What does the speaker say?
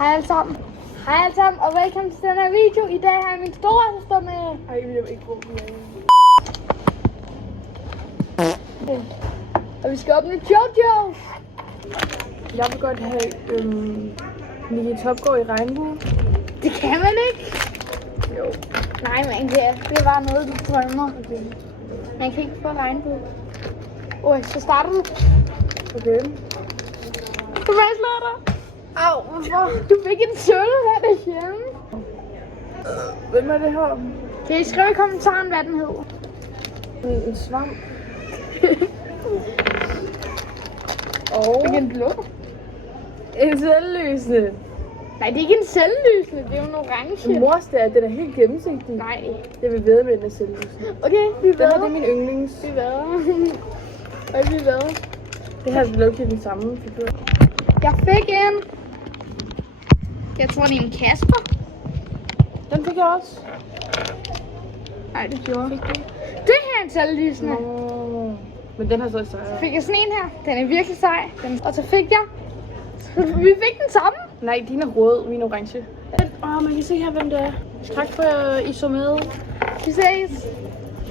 Hej alle sammen. Hej alle sammen, og velkommen til den her video. I dag har jeg min storesøster med. Ej, jeg vil ikke bruge den. Og vi skal åbne Jojo. Jeg vil godt have Nicky Topgaard i regnbue. Det kan man ikke. Jo. Nej, man kan. Det er bare noget, du drømmer. Okay. Man kan ikke få regnbue. Så starter du. Okay. Du bare slår dig. Au, hvorfor? Du fik en sølv her derhjemme. Hvem er det her? Kan I skrive i kommentaren, hvad den hed? En svamp. Og Fik en blå. en selvlysende. Nej, det er ikke en selvlysende, det er jo en orange. En mors der, den er helt gennemsigtig. Nej. Jeg vil vædde med, den er selvlysende. Okay, vi Den her, det er vædder. min yndlings. Vi vædder. Og vi vædder. Det her er lukkelig den samme figur. Jeg fik en. Jeg tror, det er en Kasper. Den fik jeg også. Nej, det gjorde. Det her er en selvlysende. Men den har så sejret. Fik jeg sådan en her. Den er virkelig sej. Og så fik jeg. Vi fik den samme. Nej, din er rød, min er orange. Man kan se her, hvem det er. Tak for, at I så med. Vi ses.